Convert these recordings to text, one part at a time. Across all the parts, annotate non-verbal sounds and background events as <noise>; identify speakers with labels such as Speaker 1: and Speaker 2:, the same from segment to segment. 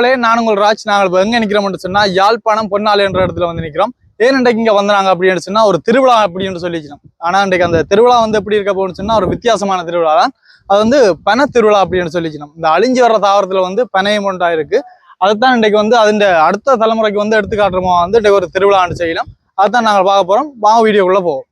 Speaker 1: வணக்கம் நான் உங்கள் ராஜ் நாங்கள் இப்போ எங்கே நிக்கிறோம்னு சொன்னால் யாழ்ப்பாணம் பொன்னாள் என்ற இடத்துல வந்து நிற்கிறோம் ஏன் இன்றைக்கு இங்கே வந்தாங்க அப்படின்னு சொன்னால் ஒரு திருவிழா அப்படின்னு சொல்லிக்கிறோம். ஆனால் இன்றைக்கு அந்த திருவிழா வந்து எப்படி இருக்க போகணும்னு சொன்னால் ஒரு வித்தியாசமான திருவிழா தான். அது வந்து பனை திருவிழா அப்படின்னு சொல்லிக்கிறோம். இந்த அழிஞ்சு வர்ற தாவரத்தில் வந்து பனையம் ஒன்றாக இருக்குது அதுதான் இன்றைக்கு வந்து அதன் அடுத்த தலைமுறைக்கு வந்து எடுத்துக்காட்டுறோமா வந்து இன்றைக்கு ஒரு திருவிழான்னு செய்யலாம் அதுதான் நாங்கள் பார்க்க போகிறோம் வாங்க வீடியோக்குள்ளே போவோம்.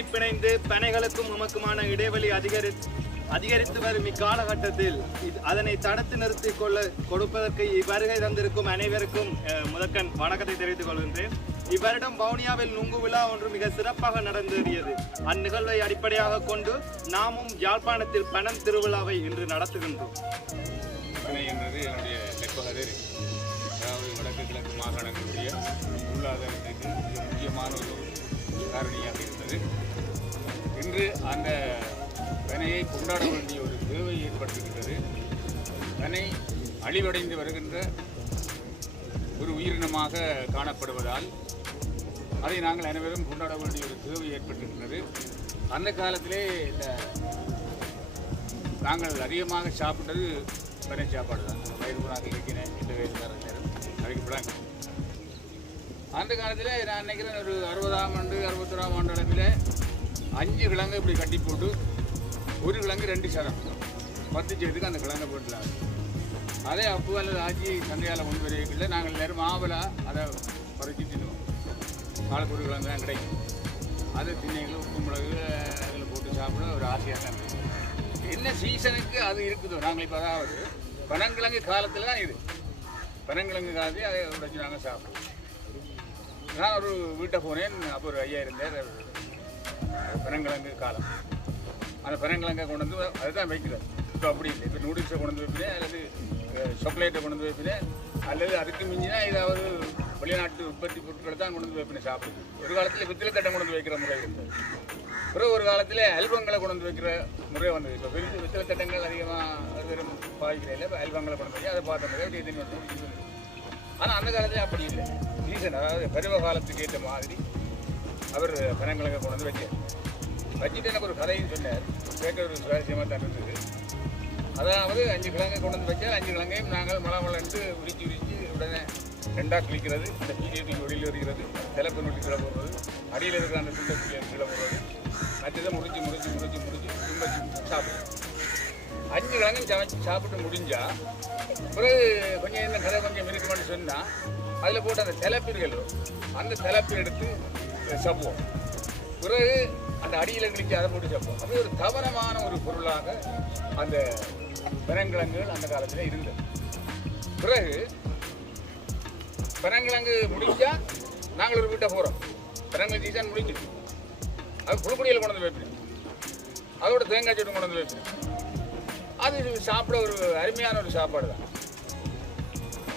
Speaker 2: மக்களோடு பிணைந்து பனைகளுக்கும் உமக்குமான இடைவெளி அதிகரி அதிகரித்து வரும் இக்காலகட்டத்தில் அதனை தடுத்து நிறுத்திக் கொள்ள கொடுப்பதற்கு இவ்வருகை தந்திருக்கும் அனைவருக்கும் அஹ், முதற்கண் வணக்கத்தை தெரிவித்துக் கொள்கின்றேன். இவ்வருடம் வவுனியாவில் நுங்கு விழா ஒன்று மிக சிறப்பாக நடந்தேறியது. அந்நிகழ்வை அடிப்படையாக கொண்டு நாமும் யாழ்ப்பாணத்தில் பணம் திருவிழாவை இன்று நடத்துகின்றோம்.
Speaker 3: என்பது என்னுடைய நெற்பகதிர் அதாவது வடக்கு கிழக்கு மாகாணங்களுடைய பொருளாதாரத்திற்கு மிக முக்கியமான ஒரு காரணியாக இன்று அந்த தனையை கொண்டாட வேண்டிய ஒரு தேவை ஏற்படுத்துகின்றது தனை அழிவடைந்து வருகின்ற ஒரு உயிரினமாக காணப்படுவதால் அதை நாங்கள் அனைவரும் கொண்டாட வேண்டிய ஒரு தேவை ஏற்பட்டிருக்கிறது. அந்த காலத்திலே இந்த நாங்கள் அதிகமாக சாப்பிட்டது பனை சாப்பாடு தான். வயிறு புறாங்க இருக்கிறேன் இந்த வயசுக்கார நேரம். அந்த காலத்தில் நான் நினைக்கிறேன் ஒரு அறுபதாம் ஆண்டு அறுபத்தொராம் ஆண்டு அளவில் அஞ்சு கிழங்கு இப்படி கட்டி போட்டு ஒரு கிழங்கு ரெண்டு சரம் பத்து செய்துக்கு அந்த கிழங்கை போட்டுலாம் அதே அப்பு அல்லது ஆச்சி சந்தையால் கொண்டு வரையில் நாங்கள் நேரம் மாவலா அதை குறைச்சி தின்னுவோம். காலுக்கு கிழங்கு தான் கிடைக்கும். அது திண்ணைகளை உப்பு மிளகு அதில் போட்டு சாப்பிட ஒரு ஆசையாக தான் என்ன சீசனுக்கு அது இருக்குதோ? நாங்கள் இப்போ அதாவது பனங்கிழங்கு காலத்தில் தான் இது. பனங்கிழங்கு காலத்தையும் அதை உடைச்சு நாங்கள் சாப்பிடுவோம். நான் ஒரு வீட்டை போனேன் அப்போ ஒரு ஐயா இருந்தார். பனங்கிழங்கு காலம். அந்த பனங்கிழங்கை கொண்டு வந்து அதுதான் வைக்கிறது. இப்போ அப்படி இல்லை. இப்போ நூடுல்ஸை கொண்டு வந்து வைப்பினே அல்லது சாக்லேட்டை கொண்டு வந்து வைப்பினேன் அல்லது அதுக்கு மிஞ்சினா ஏதாவது வெளிநாட்டு உற்பத்தி பொருட்களை தான் கொண்டு வந்து வைப்பினே சாப்பிடுது ஒரு காலத்தில் வித்தில தட்டை கொண்டு வந்து வைக்கிற முறை இருந்தது. பிறகு ஒரு காலத்தில் ஆல்பங்களை கொண்டு வந்து வைக்கிற முறை வந்தது. இப்போ பெரிய வெத்தலை தட்டங்கள் அதிகமாக வெறும் பாவிக்கிறதில்ல இப்போ ஆல்பங்களை கொண்டு வந்து வைக்க அதை பார்த்த முறை அப்படி ஆனால் அந்த காலத்தில் அப்படி இல்லை. சீசன் அதாவது பருவ காலத்துக்கு ஏற்ற மாதிரி அவர் பனங்கிழங்கை கொண்டு வந்து வச்சார். வச்சுட்டு எனக்கு ஒரு கதையும் சொன்னார். கேட்க ஒரு சுவாரஸ்யமாக தான் இருந்தது. அதாவது அஞ்சு கிழங்கை கொண்டு வந்து வச்சால் அஞ்சு கிழங்கையும் நாங்கள் மழை மலன்ட்டு உரிச்சு உரிச்சு உடனே ரெண்டாக கிழிக்கிறது. அந்த பிஜேபி வெளியில் வருகிறது தலைப்பு நொட்டி கீழே போடுறது. அடியில் இருக்கிற அந்த சுண்டை கீழே கீழே போடுறது. மற்றதை முடிச்சு முடிச்சு முடிச்சு முடிச்சு தும்பச்சு சாப்பிடுவோம் அஞ்சு கிழங்கும் சமைச்சு சாப்பிட்டு முடிஞ்சா பிறகு கொஞ்சம் இந்த கதை கொஞ்சம் இருக்குமான்னு சொன்னால் அதில் போட்ட அந்த திலப்பீர்கள் அந்த திலப்பீர் எடுத்து சப்புவோம் பிறகு அந்த அடியில் கிழிச்சு அதை போட்டு சப்புவோம் அது ஒரு தவறமான ஒரு பொருளாக அந்த பெனங்கிழங்குகள் அந்த காலத்தில் இருந்தது. பிறகு பெனங்கிழங்கு முடிஞ்சா நாங்கள் ஒரு வீட்டை போகிறோம் பெனங்கிழங்கு சீசன் முடிஞ்சிடும் அது புழுக்குடியில் கொண்டு வந்து வைப்பேன். அதோட தேங்காய் சட்டம் கொண்டு வந்து வைப்பேன். அது சாப்பிட ஒரு அருமையான ஒரு சாப்பாடு தான்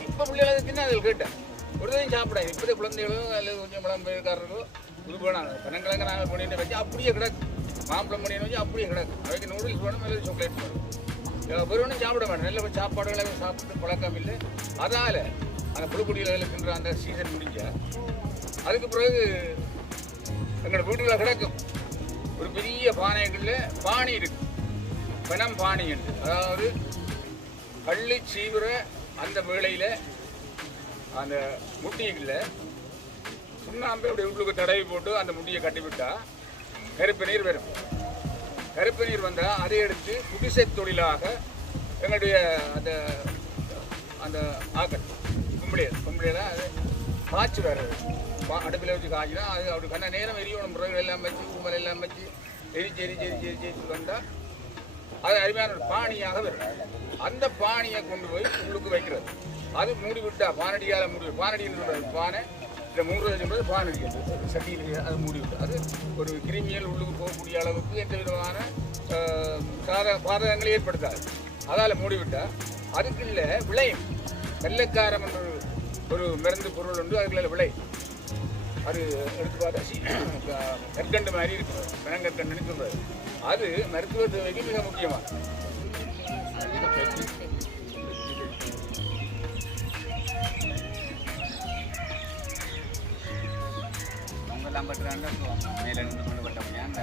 Speaker 3: இப்போ பிள்ளைகளை தின்னு அதில் கேட்டேன்? ஒருதையும் சாப்பிடாது. இப்போதே குழந்தைகளோ அல்லது கொஞ்சம் விளம்பரக்காரர்களோ இது போனாங்க பனங்கிழங்கு நாங்கள் பண்ணிட்டு வச்சு அப்படியே கிடக்கு. மாம்பழம் பண்ணி வச்சு அப்படியே கிடக்கு. அவைக்கு நூடுல்ஸ் வேணும் அல்லது சாக்லேட் வேணும். ஒருவனும் சாப்பிட வேண்டாம் நல்ல சாப்பாடுகளை சாப்பிட்டு பழக்கம் இல்லை. அதால் அந்த புழுக்குடியில் தின்ற அந்த சீசன் முடிஞ்சா அதுக்கு பிறகு எங்களோட வீட்டுகளில் கிடக்கும். ஒரு பெரிய பானைகளில் பானி இருக்கு. பெனம் பானை என்று. அதாவது கள்ளி சீவிர அந்த வேளையில் அந்த முட்டியில் சுண்ணாம்பு அப்படி உள்ளுக்கு தடவி போட்டு அந்த முட்டியை கட்டிவிட்டா கருப்பு நீர் வரும். கருப்பு நீர் வந்தால் அதை எடுத்து குடிசை தொழிலாக எங்களுடைய அந்த அந்த ஆக்கள் கும்பளியல் கும்பளியில் அது காய்ச்சி வர்றது பா- அடுப்பில் வச்சு காய்ச்சினா அது அப்படி கண்ண நேரம் எரியணும் முறைகள் எல்லாம் வச்சு கும்பல் எல்லாம் வச்சு எரிச்சு எரிச்சு எரிச்சு எரிச்சு எரிச்சு வந்தால் அது அருமையான ஒரு பானியாக வரும். அந்த பானியை கொண்டு போய் உள்ளுக்கு வைக்கிறது. அது மூடி விட்டா பானடியால் மூடி பானடின்னு சொல்றது பானை இந்த மூன்று என்பது பானடி என்று சட்டியில் அது மூடி விட்டு அது ஒரு கிருமியல் உள்ளுக்கு போகக்கூடிய அளவுக்கு எந்த விதமான சாத பாதகங்களை ஏற்படுத்தாது. அதால் மூடி விட்டா அதுக்குள்ள விளையும் வெள்ளைக்காரம் என்ற ஒரு- ஒரு மருந்து பொருள் உண்டு அதுக்குள்ள விளையும் அது எடுத்து பார்த்தா கற்கண்டு மாதிரி இருக்கிறது பனங்கற்கண்டுன்னு சொல்கிறது அது மருத்துவ தேவைக்கு மிக முக்கியமானது.
Speaker 4: அவங்கெல்லாம் பட்டுறாங்க மேலே நின்று கொண்டு பட்ட முடியாங்க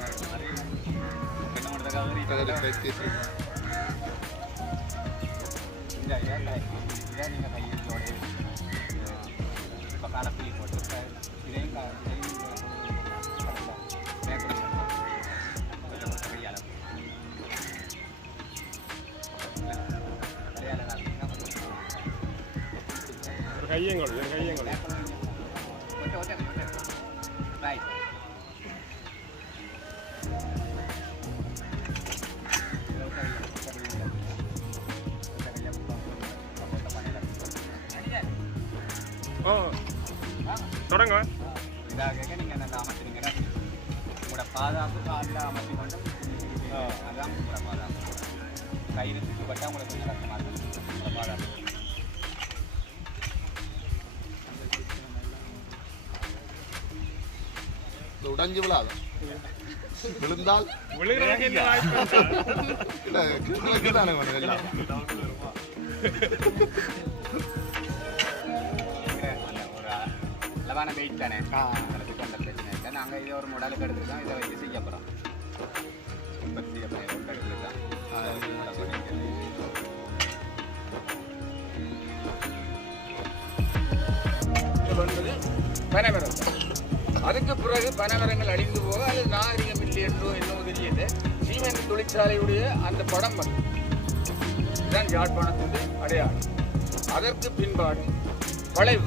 Speaker 4: அங்கே மாதிரி கண்ணு மட்டும்
Speaker 5: உடைஞ்சு விழாது. விழுந்தால்
Speaker 2: விழுகிறதுக்கு என்ன
Speaker 5: தானே எல்லாம்
Speaker 4: அந்த ஒரு அளவான வெயிட் தானே அந்த பிரச்சனை இல்லை நாங்கள் இதை ஒரு முடலுக்கு எடுத்துருக்கோம் இதை வச்சு செய்ய போகிறோம் உற்பத்தி செய்ய போகிறோம் எடுத்துருக்கோம் அதை வச்சு முடல் பண்ணிக்கிறது
Speaker 3: அதுக்கு பிறகு பனைமரங்கள் அழிந்து போக அல்லது நாகரிகம் இல்லை என்றோ என்னவோ தெரியல சீமெண்ட் தொழிற்சாலையுடைய அந்த படம் வந்து இதுதான் யாழ்ப்பாணத்தின் அடையாளம். அதற்கு பின்பாடு வளைவு.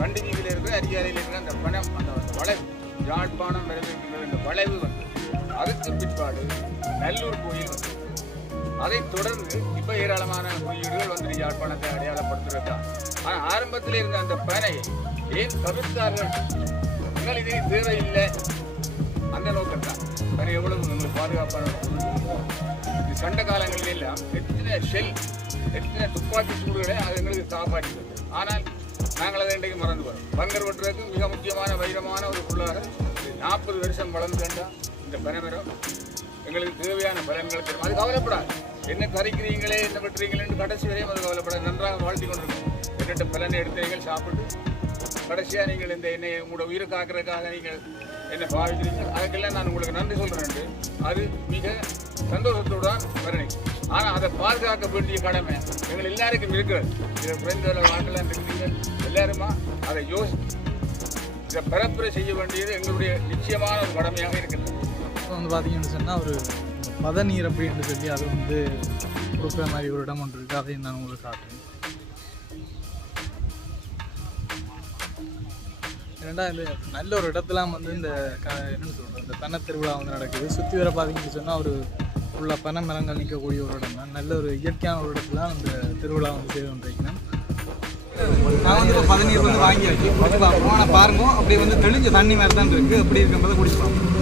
Speaker 3: வண்டி இருக்கிற அரியாலையில் இருக்கிற அந்த பணம் அந்த வளைவு. யாழ்ப்பாணம் விரைவிருக்கின்ற இந்த வளைவு வந்து அதுக்கு பிற்பாடு நல்லூர் கோயில் வந்து. அதைத் தொடர்ந்து இப்போ ஏராளமான குறியீடுகள் வந்து யாழ்ப்பாணத்தை தான் ஆனால் ஆரம்பத்தில் இருந்த அந்த பனையை ஏன் தவிர்த்தார்கள்? நீங்கள் இதை இல்லை. அந்த நோக்கம் தான். பனை எவ்வளவு உங்களுக்கு பாதுகாப்பான பொருள். இது சண்டை காலங்களில் எல்லாம் எத்தனை ஷெல் எத்தனை துப்பாக்கி சூடுகளை அது எங்களுக்கு காப்பாற்றியது ஆனால் நாங்கள் அதை இன்றைக்கு மறந்து வரோம் பங்கர் வெட்டுறதுக்கு மிக முக்கியமான வைரமான ஒரு பொருளாக நாற்பது வருஷம் வளர்ந்து வேண்டாம் இந்த பனைமரம். எங்களுக்கு தேவையான பலன்கள் தரும். அது கவலைப்படாது. என்ன கறிக்கிறீங்களே என்ன வெட்டுறீங்களேன்னு கடைசி வரையும் அது கவலைப்படாது. நன்றாக வாழ்த்தி கொண்டிருக்கும். என்னட்ட பலனை எடுத்தீர்கள் சாப்பிட்டு கடைசியாக நீங்கள் இந்த என்னை உங்களோட உயிரை காக்கிறதுக்காக நீங்கள் என்ன பாவிக்கிறீங்க. அதுக்கெல்லாம் நான் உங்களுக்கு நன்றி சொல்கிறேன் அது மிக சந்தோஷத்துடன் வரணும். ஆனால் அதை பாதுகாக்க வேண்டிய கடமை எங்கள் எல்லாருக்கும் இருக்கு இதை குறைந்த வாழ்க்கையில் இருக்கிறீங்க எல்லாருமா? அதை யோசி இதை பரப்புரை செய்ய வேண்டியது எங்களுடைய நிச்சயமான ஒரு கடமையாக இருக்கிறது
Speaker 1: வந்து பார்த்தீங்கன்னு சொன்னால் ஒரு பதநீர் அப்படின்னு சொல்லி அது வந்து கொடுக்குற மாதிரி ஒரு இடம் ஒன்று இருக்குது அதையும் நான் உங்களுக்கு காட்டுறேன். ஏன்னா இந்த நல்ல ஒரு இடத்துலாம் வந்து இந்த க என்னன்னு சொல்கிறது இந்த பனை திருவிழா வந்து நடக்குது. சுற்றி வர பார்த்தீங்கன்னு சொன்னால் ஒரு ஃபுல்லாக பனை மரங்கள் நிற்கக்கூடிய ஒரு இடம் தான் நல்ல ஒரு இயற்கையான ஒரு இடத்துல அந்த திருவிழா வந்து செய்து கொண்டிருக்கணும் நான் வந்து இப்போ பதநீர் வந்து வாங்கியாச்சு. குடிச்சு பார்ப்போம். ஆனால் பாருங்க அப்படியே வந்து தெளிஞ்ச தண்ணி மாதிரி தான் இருக்குது அப்படி இருக்கும்போது குடிச்சு பார்ப்போம்.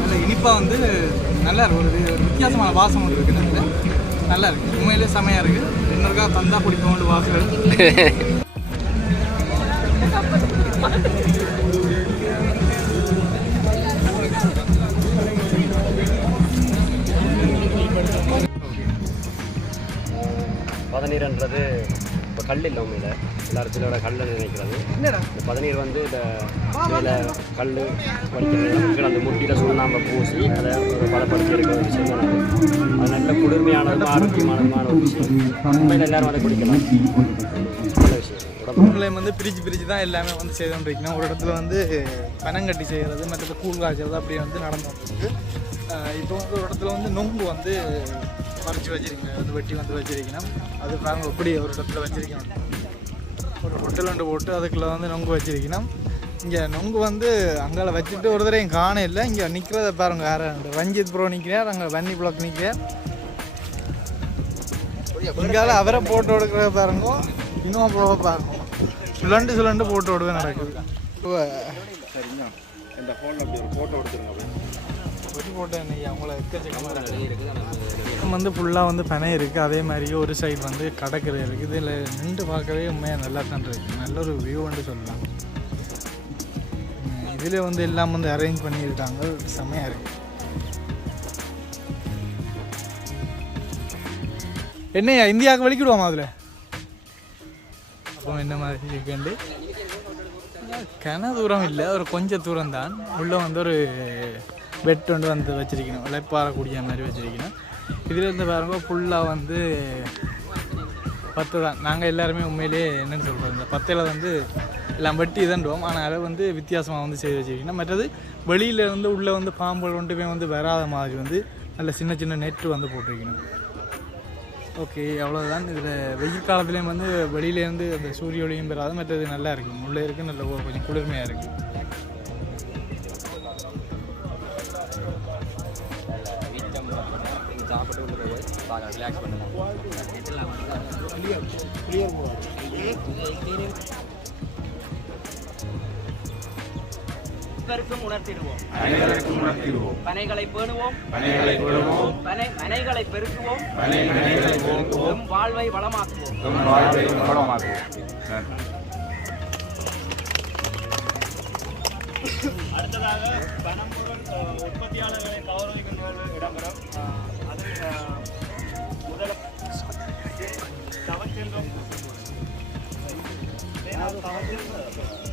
Speaker 1: நல்ல இனிப்பாக வந்து நல்லா இருக்கு. ஒரு வித்தியாசமான வாசம் ஒன்று இருக்குது நல்லா இருக்கு. உண்மையிலே செமையாக இருக்குது இன்னொருக்கா தந்தா பிடிப்போம் வாசல். <laughs>
Speaker 6: பதநீர்ன்றது இப்போ கல் இல்லை. உண்மையில் எல்லாரும் சிலோட கல்லை நினைக்கிறது. இந்த பதநீர் வந்து இந்த இதில் கல் வடிக்கிறது அந்த முட்டியில் சுண்ணாம்பை பூசி அதை ஒரு பதப்படுத்தி இருக்கிற ஒரு விஷயம் தான் அது. நல்ல குளிர்மையானதும் ஆரோக்கியமானதுமான ஒரு விஷயம். உண்மையில் எல்லாரும் அதை குடிக்கலாம். நல்ல விஷயம். உடம்பு
Speaker 1: ரூம்லேயும் வந்து பிரித்து பிரித்து தான் எல்லாமே வந்து செய்து கொண்டிருக்கணும் ஒரு இடத்துல வந்து பனங்கட்டி செய்கிறது மற்றது கூழ் காய்ச்சறது அப்படி வந்து நடந்து வந்துருக்கு இப்போ வந்து ஒரு இடத்துல வந்து நொங்கு வந்து பறித்து வச்சிருக்கீங்க வந்து வெட்டி வந்து வச்சிருக்கணும் அது பாருங்க எப்படி ஒரு இடத்துல வச்சிருக்கணும் ஒரு ஹோட்டல் ஒன்று போட்டு அதுக்குள்ளே வந்து நொங்கு வச்சிருக்கணும் இங்கே நொங்கு வந்து அங்கால வச்சுட்டு ஒரு தடவை காண இல்லை இங்கே நிற்கிறத பாருங்க வேறு ரஞ்சித் ப்ரோ நிற்கிறார் அங்கே வன்னி பிளாக் நிற்கிறார் இங்கால அவரை போட்டு எடுக்கிறத பாருங்க இன்னும் ப்ரோ பாருங்க. சுழண்டு சுழண்டு போட்டு விடுவேன் நடக்குது.
Speaker 5: இந்த ஃபோனில் அப்படி ஒரு ஃபோட்டோ எடுத்துருங்க
Speaker 1: ஒரு போட்டோ இன்னைக்கு அவங்கள எக்கச்சக்கமாக நம்ம வந்து ஃபுல்லாக வந்து பனை இருக்குது அதே மாதிரியே ஒரு சைடு வந்து கடற்கரை இருக்குது இதில் நின்று பார்க்கவே உண்மையாக நல்லா தான் இருக்குது நல்ல ஒரு வியூன்னு சொல்லலாம். இதில் வந்து எல்லாம் வந்து அரேஞ்ச் பண்ணியிருக்காங்க. செம்மையாக இருக்குது என்னையா இந்தியாவுக்கு வலிக்கிடுவோமா அதில்? அப்போ என்ன மாதிரி இருக்குண்டு கன தூரம் இல்லை. ஒரு கொஞ்சம் தூரம் தான் உள்ளே வந்து ஒரு பெட் வந்து வந்து வச்சிருக்கணும் இழைப்பாறக்கூடிய மாதிரி வச்சுருக்கணும் இதில் இருந்து பாருங்க ஃபுல்லாக வந்து பத்து தான் நாங்கள் எல்லாருமே உண்மையிலேயே என்னன்னு சொல்கிறோம் இந்த பத்தில் வந்து எல்லாம் வெட்டி இதண்டுவோம் ஆனால் அதை வந்து வித்தியாசமாக வந்து செய்து வச்சிருக்கணும் மற்றது வெளியில் இருந்து உள்ளே வந்து பாம்புகள் ஒன்றுமே வந்து வராத மாதிரி வந்து நல்ல சின்ன சின்ன நெட்டு வந்து போட்டிருக்கணும் ஓகே அவ்வளோதான் இதில் வெயில் காலத்துலேயும் வந்து வெளியிலேருந்து அந்த சூரிய ஒளியும் பெறாத மற்றது நல்லா இருக்கும் உள்ளே இருக்குது நல்ல கொஞ்சம் குளிர்மையாக இருக்குது
Speaker 6: பார்க்கலாம் ரிலாக்ஸ் பண்ணலாம்
Speaker 7: அனைவருக்கும் உணர்த்திடுவோம். பனைகளை பேணுவோம். பனை மனைகளை பெருக்குவோம். வாழ்வை வளமாக்குவோம்.
Speaker 2: அடுத்ததாக பணம்பொருள் அஹ், உற்பத்தியாளர்களை கௌரவிக்கும் நிகழ்வு இடம்பெறும்.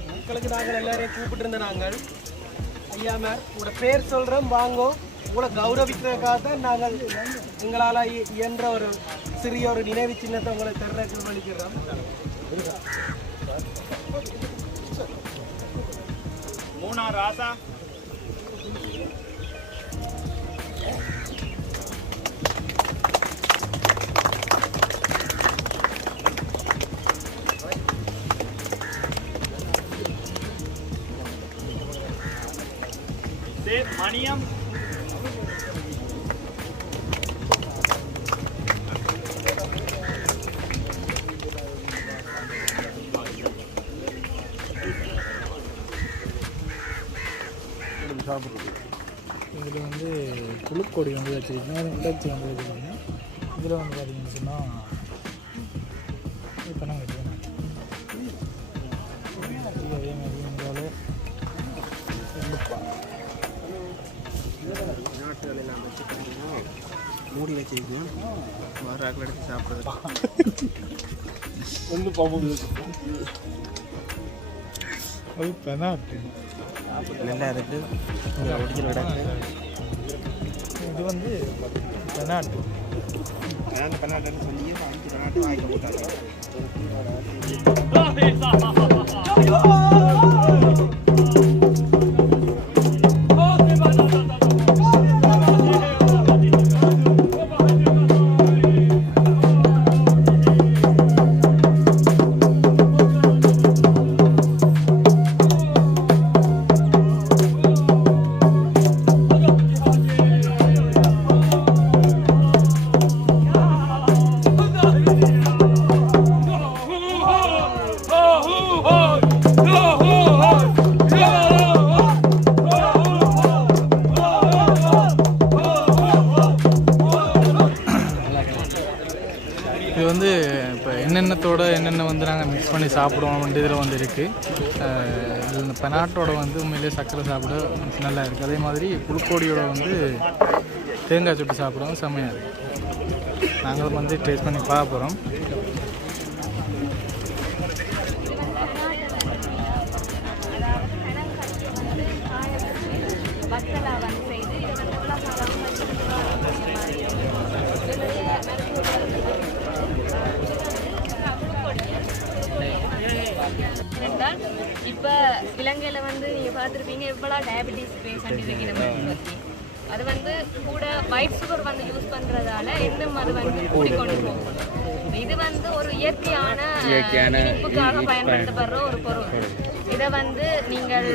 Speaker 8: மக்களுக்கு நாங்கள் எல்லாரையும் கூப்பிட்டு நாங்கள். ஐயா மேம் உங்களோட பேர் சொல்கிறோம் வாங்கோ. உங்களை கௌரவிக்கிறதுக்காக தான் நாங்கள் எங்களால் இ- இயன்ற ஒரு சிறிய ஒரு நினைவு சின்னத்தை உங்களை தர்றதுக்கு வலிக்கிறோம்
Speaker 2: மூணா ராசா. சேப் மணியம்
Speaker 1: இதில் வந்து புழுக்கொடி வந்து வச்சுருக்கீங்க. அது வந்து வச்சுருக்கீங்க இதில் வந்து பார்த்தீங்கன்னு சொன்னால் இப்போ நாங்கள்
Speaker 8: மூடி வச்சிருக்கோம் வர ஆக்கள் எடுத்து சாப்பிட்றது.
Speaker 1: அது பெனாட்டு
Speaker 8: நல்லா இருக்கு. ஒரிஜினல் கிடக்கு.
Speaker 1: இது வந்து பெனாட்டு
Speaker 5: நான் பண்ணாட்டேன்னு சொல்லி அஞ்சு பண்ணாட்டு வாங்கி போட்டாங்க.
Speaker 1: இது வந்து இப்போ என்னென்னத்தோட என்னென்ன வந்து நாங்கள் மிக்ஸ் பண்ணி சாப்பிடுவோம் இதில் வந்து இருக்குது இந்த பெனாட்டோட வந்து உண்மையிலேயே சர்க்கரை சாப்பிட நல்லா இருக்குது அதே மாதிரி புழுக்கோடியோட வந்து தேங்காய் சுட்டு சாப்பிடுவோம் செம்மையாக இருக்குது நாங்களும் வந்து டேஸ்ட் பண்ணி பார்க்க போகிறோம்
Speaker 9: எவ்வளோ டயபெட்டிஸ் பேஷண்ட் இருக்கு நம்ம பற்றி அது வந்து கூட ஒயிட் சுகர் வந்து யூஸ் பண்ணுறதால இன்னும் அது வந்து கூடிக்கொண்டு போகும் இது வந்து ஒரு இயற்கையான இனிப்புக்காக பயன்படுத்தப்படுற ஒரு பொருள். இதை வந்து நீங்கள்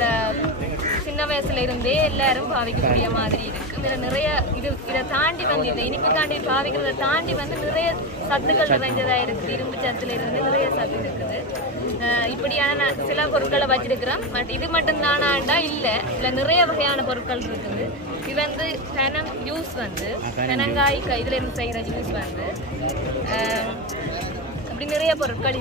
Speaker 9: சின்ன வயசுல இருந்தே எல்லாரும் பாவிக்கக்கூடிய மாதிரி இருக்கு. இதில் நிறைய இது இதை தாண்டி வந்து இந்த இனிப்பு தாண்டி பாவிக்கிறத தாண்டி வந்து நிறைய சத்துக்கள் நிறைஞ்சதாக இருக்குது இரும்பு சத்துல இருந்து நிறைய சத்து இருக்குது இப்படியான சில பொருட்களை வச்சிருக்கிறோம். பட் இது மட்டும் தானாண்டா இல்லை இதில் நிறைய வகையான பொருட்கள் இருக்குது. இது வந்து பெனம் ஜூஸ் வந்து. பெனங்காய் இதுல இருந்து செய்கிற ஜூஸ் வந்து. அப்படி நிறைய பொருட்கள்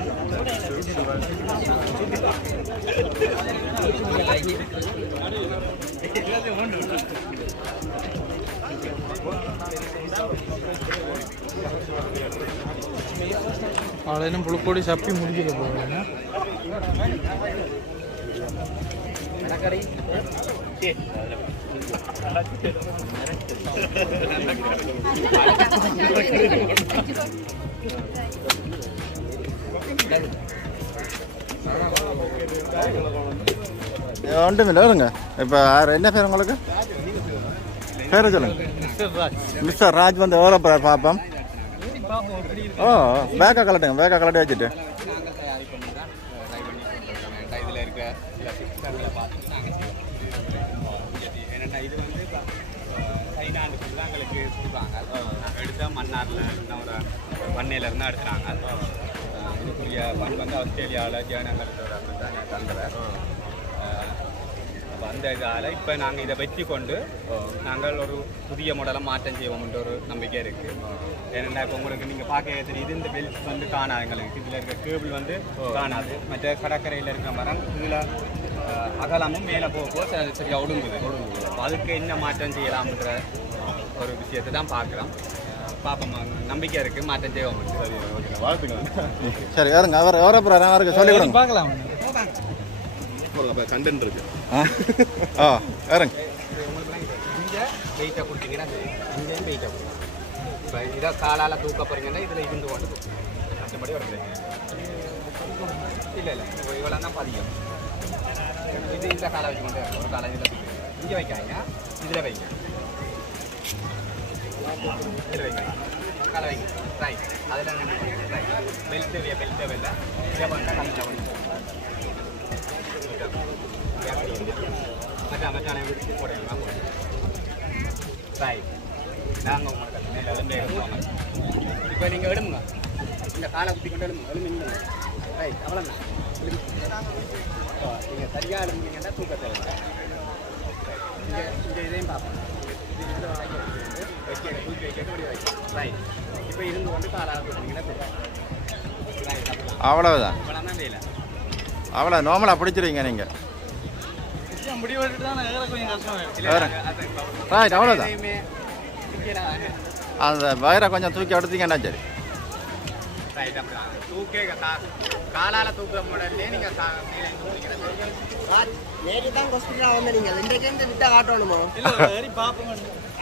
Speaker 9: இருக்கு
Speaker 1: அவ்வளோ புழுக்கோடி சப்பி முடிக்கிற போகிறேன்
Speaker 5: ஒன்றுமில்ல வருங்க இப்போ என்ன பேர் உங்களுக்கு? பேர் சொல்லுங்க. மிஸ்டர் ராஜ் வந்து எவ்வளோ பேர் பார்ப்போம் ஓ பேக்கா கலட்டுங்க பேக்கா கலட்டி வச்சுட்டு
Speaker 4: எடுத்த மன்னாரில் ஒரு பண்ணையிலேருந்து இதுக்குரிய பண் வந்து ஆஸ்திரேலியாவில் ஜேர்னலில் தான் தந்துறேன் அப்போ அந்த இதால் இப்போ நாங்கள் இதை வச்சு கொண்டு நாங்கள் ஒரு புதிய மாடலை மாற்றம் செய்வோம்ன்ற ஒரு நம்பிக்கை இருக்குது ஏன்னா இப்போ உங்களுக்கு நீங்கள் பார்க்க தெரியுது இந்த பெல்ட் வந்து காணாது எங்களுக்கு. இதில் இருக்க கேபிள் வந்து காணாது. மற்ற கடற்கரையில் இருக்கிற மரம் இதில் அகலமும் மேலே போக போக சரி- சரியா ஒடுங்குது. அப்ப அதுக்கு என்ன மாற்றம் செய்யலாம்ன்ற ஒரு விஷயத்தை தான் பார்க்குறோம். பார்ப்போம் நம்பிக்கை இருக்குது மாற்றம் செய்வோம். சரி ஓகே. வாழ்த்துக்கள் <laughs>
Speaker 5: சரி இருங்க அவர் எவ்வளோ பேர் அவருக்கு சொல்லிக் கொடுங்க.
Speaker 1: பார்க்கலாம்.
Speaker 5: கண்டென்ட் இருக்கு. ஆ இருங்க
Speaker 4: இங்கே வெயிட்டை கொடுத்தீங்கன்னா இங்கேயும் வெயிட்டை கொடுங்க இப்போ இதை காலால் தூக்க போகிறீங்கன்னா இதில் இருந்து கொண்டு. மற்றபடி ஒரு இல்லை இல்லை இப்போ இவ்வளோ தான் பதியம் இது இந்த காலை வச்சு கொண்டு வரணும். ஒரு காலை இதில் இங்கே வைக்காங்க இதில் வைங்க இப்போ நீங்கள் எழும்புங்க இந்த காலை குட்டி கொண்டு எழுமுங்க எழும்புங்க ரைட் அவ்வளோதான் நீங்கள் சரியாக எழுந்தீங்கன்னா தூக்கத்தை இல்லை இங்கே இங்கே இதையும் பார்ப்போம் வைக்க தூக்கி ரைட் இப்போ இருந்து கொண்டு
Speaker 5: அவ்வளவுதான் அவ்வளோ நார்மலாக பிடிச்சிருவீங்க நீங்கள் ரைட் அவ்வளோதான் அந்த வயரை கொஞ்சம் தூக்கி எடுத்தீங்கன்னா சரி.
Speaker 4: ரைட் அப்படிதான் தூக்கே கா காலால தூக்குற முன்னாடியே நீங்க கா- மேலே தூக்கிக்கிறது
Speaker 8: நேற்று தான் ஹாஸ்பிட்டலாக வந்து நீங்கள் இன்றைக்கு விட்டா காட்டணுமோ
Speaker 1: இல்லை பார்ப்போம்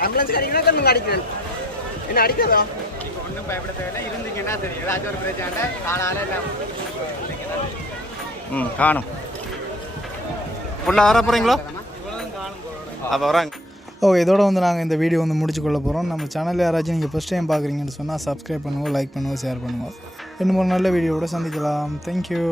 Speaker 8: ஆம்புலன்ஸ் கிடைக்கணும் கண்ணு அடிக்கிறேன் என்ன அடிக்காதா
Speaker 4: நீங்க ஒன்றும் பயப்பட தேவையில்லை இருந்தீங்கன்னா தெரியும் ஏதாச்சும் ஒரு பிரச்சனை காலால எல்லாம்
Speaker 5: ம் காணும் ஃபுல்லாக வர போகிறீங்களோ அப்போ வராங்க.
Speaker 1: ஓகே இதோட வந்து நாங்கள் இந்த வீடியோ வந்து முடிச்சு கொள்ள போகிறோம் நம்ம சேனலில் யாராச்சும் நீங்கள் ஃபஸ்ட் டைம் பார்க்குறீங்கன்னு சொன்னால் சப்ஸ்கிரைப் பண்ணுவோம் லைக் பண்ணுவோம் ஷேர் பண்ணுவோம் இன்னும் ஒரு நல்ல வீடியோவோட சந்திக்கலாம். தேங்க்யூ